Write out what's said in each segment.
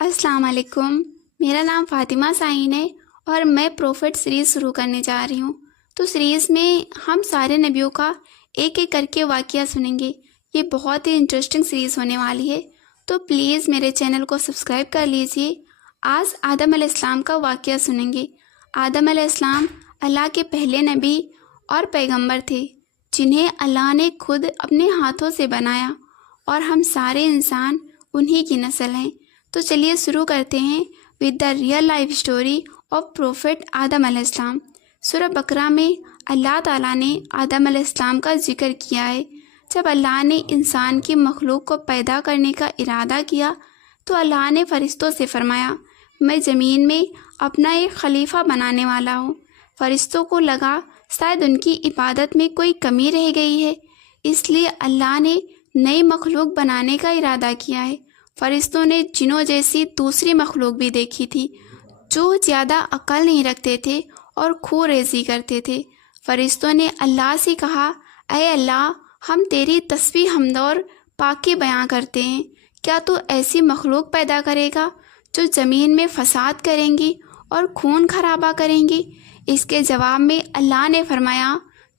السلام علیکم، میرا نام فاطمہ سعین ہے اور میں پروفٹ سیریز شروع کرنے جا رہی ہوں۔ تو سیریز میں ہم سارے نبیوں کا ایک ایک کر کے واقعہ سنیں گے۔ یہ بہت ہی انٹرسٹنگ سیریز ہونے والی ہے، تو پلیز میرے چینل کو سبسکرائب کر لیجئے۔ آج آدم علیہ السلام کا واقعہ سنیں گے۔ آدم علیہ السلام اللہ کے پہلے نبی اور پیغمبر تھے، جنہیں اللہ نے خود اپنے ہاتھوں سے بنایا، اور ہم سارے انسان انہی کی نسل ہیں۔ تو چلیے شروع کرتے ہیں with the real life story of prophet Adam علیہ السلام۔ سورہ بقرہ میں اللہ تعالیٰ نے آدم علیہ السلام کا ذکر کیا ہے۔ جب اللہ نے انسان کی مخلوق کو پیدا کرنے کا ارادہ کیا تو اللہ نے فرشتوں سے فرمایا، میں زمین میں اپنا ایک خلیفہ بنانے والا ہوں۔ فرشتوں کو لگا شاید ان کی عبادت میں کوئی کمی رہ گئی ہے، اس لیے اللہ نے نئی مخلوق بنانے کا ارادہ کیا ہے۔ فرشتوں نے جنوں جیسی دوسری مخلوق بھی دیکھی تھی، جو زیادہ عقل نہیں رکھتے تھے اور خون ریزی کرتے تھے۔ فرشتوں نے اللہ سے کہا، اے اللہ، ہم تیری تسبیح حمد اور پاکی بیان کرتے ہیں، کیا تو ایسی مخلوق پیدا کرے گا جو زمین میں فساد کریں گی اور خون خرابہ کریں گی؟ اس کے جواب میں اللہ نے فرمایا،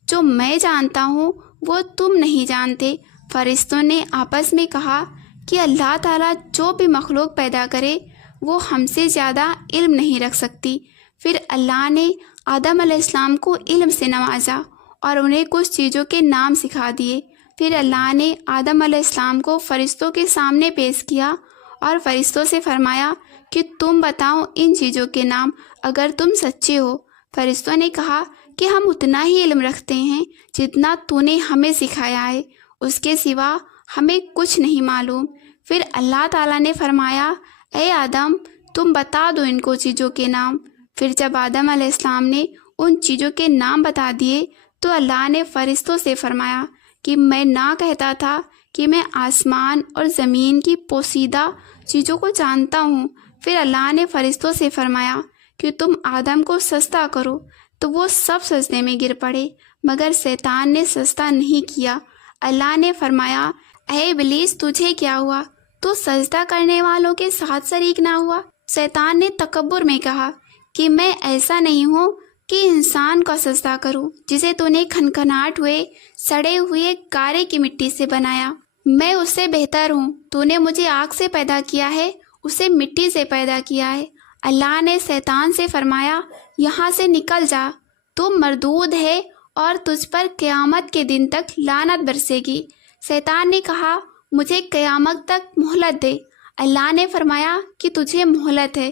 جو میں جانتا ہوں وہ تم نہیں جانتے۔ فرشتوں نے آپس میں کہا کہ اللہ تعالیٰ جو بھی مخلوق پیدا کرے وہ ہم سے زیادہ علم نہیں رکھ سکتی۔ پھر اللہ نے آدم علیہ السلام کو علم سے نوازا اور انہیں کچھ چیزوں کے نام سکھا دیے۔ پھر اللہ نے آدم علیہ السلام کو فرشتوں کے سامنے پیش کیا اور فرشتوں سے فرمایا کہ تم بتاؤ ان چیزوں کے نام اگر تم سچے ہو۔ فرشتوں نے کہا کہ ہم اتنا ہی علم رکھتے ہیں جتنا تو نے ہمیں سکھایا ہے، اس کے سوا ہمیں کچھ نہیں معلوم۔ پھر اللہ تعالیٰ نے فرمایا، اے آدم، تم بتا دو ان کو چیزوں کے نام۔ پھر جب آدم علیہ السلام نے ان چیزوں کے نام بتا دیے تو اللہ نے فرشتوں سے فرمایا کہ میں نہ کہتا تھا کہ میں آسمان اور زمین کی پوشیدہ چیزوں کو جانتا ہوں۔ پھر اللہ نے فرشتوں سے فرمایا کہ تم آدم کو سجدہ کرو، تو وہ سب سجدے میں گر پڑے، مگر شیطان نے سجدہ نہیں کیا۔ اللہ نے فرمایا، اے ابلیس، تجھے کیا ہوا؟ تو سجدہ کرنے والوں کے ساتھ شریک نہ ہوا؟ شیطان نے تکبر میں کہا کہ میں ایسا نہیں ہوں کہ انسان کا سجدہ کروں جسے تو نے کھنکھناہٹ ہوئے سڑے ہوئے گارے کی مٹی سے بنایا۔ میں اس سے بہتر ہوں، تو نے مجھے آگ سے پیدا کیا ہے، اسے مٹی سے پیدا کیا ہے۔ اللہ نے شیطان سے فرمایا، یہاں سے نکل جا، تو مردود ہے اور تجھ پر قیامت کے دن تک لعنت برسے گی۔ شیطان نے کہا، مجھے قیامت تک مہلت دے۔ اللہ نے فرمایا کہ تجھے مہلت ہے۔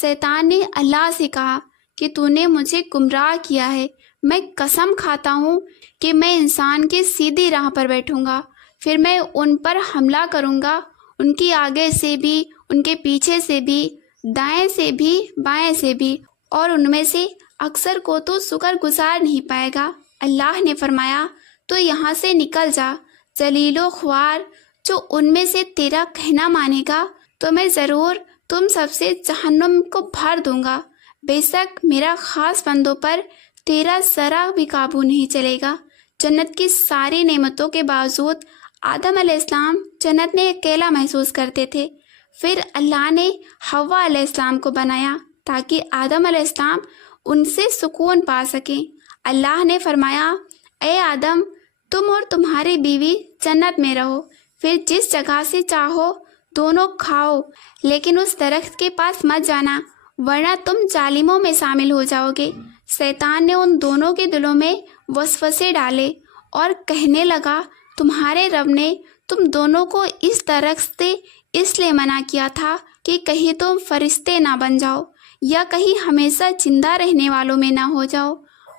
شیطان نے اللہ سے کہا کہ تو نے مجھے گمراہ کیا ہے، میں قسم کھاتا ہوں کہ میں انسان کی سیدھی راہ پر بیٹھوں گا، پھر میں ان پر حملہ کروں گا، ان کی آگے سے بھی، ان کے پیچھے سے بھی، دائیں سے بھی، بائیں سے بھی، اور ان میں سے اکثر کو تو شکر گزار نہیں پائے گا۔ اللہ نے فرمایا، تو یہاں سے نکل جا، ذلیل و خوار، جو ان میں سے تیرا کہنا مانے گا تو میں ضرور تم سب سے جہنم کو بھر دوں گا۔ بے شک میرا خاص بندوں پر تیرا ذرا بھی قابو نہیں چلے گا۔ جنت کی ساری نعمتوں کے باوجود آدم علیہ السلام جنت میں اکیلا محسوس کرتے تھے۔ پھر اللہ نے حوا علیہ السلام کو بنایا تاکہ آدم علیہ السلام ان سے سکون پا سکیں۔ اللہ نے فرمایا، اے آدم، تم اور تمہاری بیوی جنت میں رہو، پھر جس جگہ سے چاہو دونوں کھاؤ، لیکن اس درخت کے پاس مت جانا ورنہ تم ظالموں میں شامل ہو جاؤ گے۔ شیطان نے ان دونوں کے دلوں میں وسوسے ڈالے اور کہنے لگا، تمہارے رب نے تم دونوں کو اس درخت سے اس لیے منع کیا تھا کہ کہیں تم فرشتے نہ بن جاؤ یا کہیں ہمیشہ زندہ رہنے والوں میں نہ ہو جاؤ۔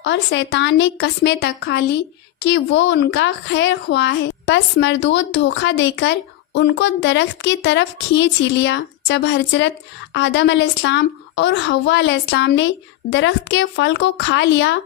اور شیطان نے قسمیں تک کھا لی کہ وہ ان کا خیر خواہ ہے، بس مردود دھوکہ دے کر ان کو درخت کی طرف کھینچ ہی لیا۔ جب حضرت آدم علیہ السلام اور حوا علیہ السلام نے درخت کے پھل کو کھا لیا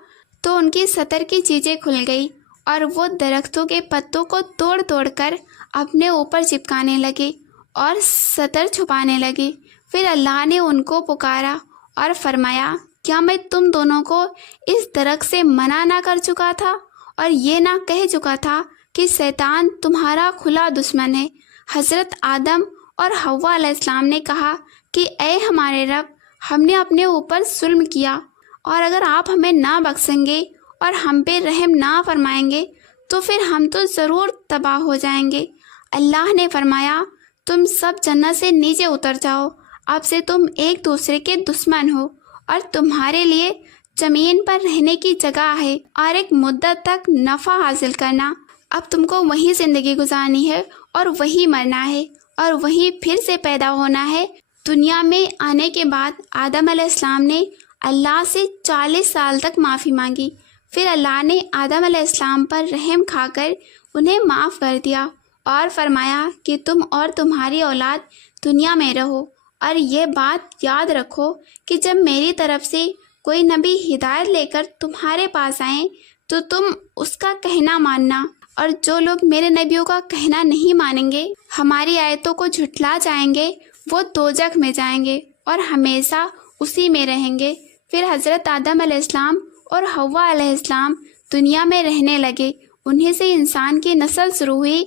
تو ان کی سطر کی چیزیں کھل گئی اور وہ درختوں کے پتوں کو توڑ توڑ کر اپنے اوپر چپکانے لگے اور سطر چھپانے لگے۔ پھر اللہ نے ان کو پکارا اور فرمایا، کیا میں تم دونوں کو اس درخت سے منع نہ کر چکا تھا اور یہ نہ کہہ چکا تھا کہ شیطان تمہارا کھلا دشمن ہے؟ حضرت آدم اور حوا علیہ السلام نے کہا کہ اے ہمارے رب، ہم نے اپنے اوپر ظلم کیا، اور اگر آپ ہمیں نہ بخشیں گے اور ہم پہ رحم نہ فرمائیں گے تو پھر ہم تو ضرور تباہ ہو جائیں گے۔ اللہ نے فرمایا، تم سب جنت سے نیچے اتر جاؤ، اب سے تم ایک دوسرے کے دشمن ہو، اور تمہارے لیے زمین پر رہنے کی جگہ ہے اور ایک مدت تک نفع حاصل کرنا۔ اب تم کو وہیں زندگی گزارنی ہے اور وہیں مرنا ہے اور وہیں پھر سے پیدا ہونا ہے۔ دنیا میں آنے کے بعد آدم علیہ السلام نے اللہ سے 40 سال تک معافی مانگی، پھر اللہ نے آدم علیہ السلام پر رحم کھا کر انہیں معاف کر دیا اور فرمایا کہ تم اور تمہاری اولاد دنیا میں رہو، اور یہ بات یاد رکھو کہ جب میری طرف سے کوئی نبی ہدایت لے کر تمہارے پاس آئیں تو تم اس کا کہنا ماننا، اور جو لوگ میرے نبیوں کا کہنا نہیں مانیں گے، ہماری آیتوں کو جھٹلا جائیں گے، وہ دوزخ میں جائیں گے اور ہمیشہ اسی میں رہیں گے۔ پھر حضرت آدم علیہ السلام اور حوا علیہ السلام دنیا میں رہنے لگے، انہیں سے انسان کی نسل شروع ہوئی۔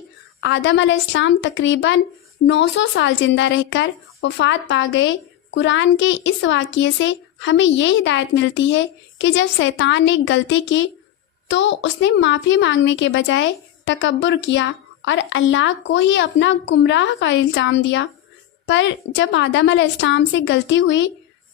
آدم علیہ السلام تقریباً 900 سال زندہ رہ کر وفات پا گئے۔ قرآن کے اس واقعے سے ہمیں یہ ہدایت ملتی ہے کہ جب شیطان نے غلطی کی تو اس نے معافی مانگنے کے بجائے تکبر کیا اور اللہ کو ہی اپنا گمراہ کا الزام دیا۔ پر جب آدم علیہ السلام سے غلطی ہوئی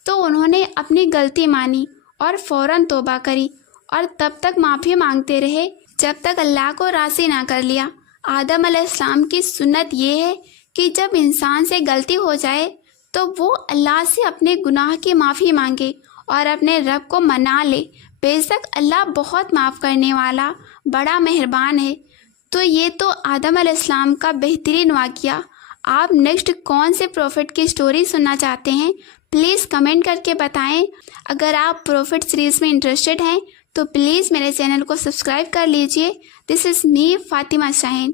تو انہوں نے اپنی غلطی مانی اور فوراً توبہ کری، اور تب تک معافی مانگتے رہے جب تک اللہ کو راضی نہ کر لیا۔ آدم علیہ السلام کی سنت یہ ہے کہ جب انسان سے غلطی ہو جائے تو وہ اللہ سے اپنے گناہ کی معافی مانگے اور اپنے رب کو منا لے، بے شک اللہ بہت معاف کرنے والا، بڑا مہربان ہے۔ تو یہ تو آدم علیہ السلام کا بہترین واقعہ۔ آپ نیکسٹ کون سے پروفٹ کی سٹوری سننا چاہتے ہیں پلیز کمنٹ کر کے بتائیں۔ اگر آپ پروفٹ سیریز میں انٹرسٹڈ ہیں تو پلیز میرے چینل کو سبسکرائب کر لیجئے۔ دس از می فاطمہ شاہین۔